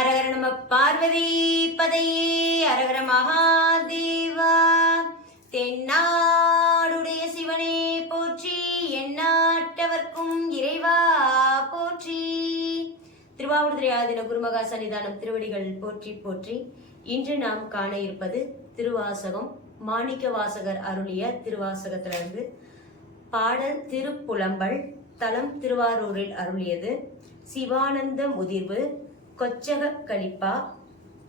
அரகர நம பார்வதி பதையே அரகர மகாதேவா. தென்னாடுடைய சிவனே போற்றி எந்நாட்டவர்க்கும் இறைவா போற்றி. திருவாவூர்துறை ஆதின குருமகா சன்னிதானம் திருவடிகள் போற்றி போற்றி. இன்று நாம் காண இருப்பது திருவாசகம் மாணிக்க வாசகர் அருளிய திருவாசகத்திலிருந்து பாடல் திருப்புலம்பல் தலம் திருவாரூரில் அருளியது சிவானந்த முதிர்வு கொச்சக கலிப்பா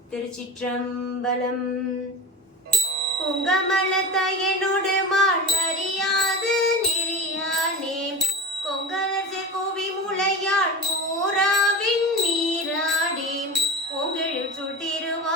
திருச்சிற்றம்பலம். புங்கமலத்தையனோடு மாண்டறியாது நெறியானே. கொங்கலர் கோவி முளையான் கூறாவின் நீராடே உங்களில் சுட்டிருவா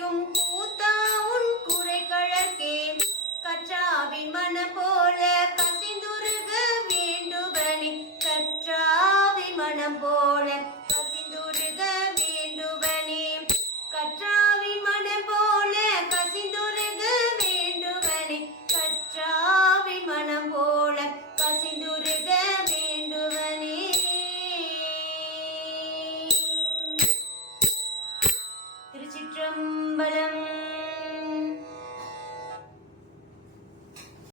கனியும் பூத்தா உன் குறை கழற்கே கற்றாவின் மன போல கசிந்துருக வேண்டுவனே. கற்றாவின் மனம் போல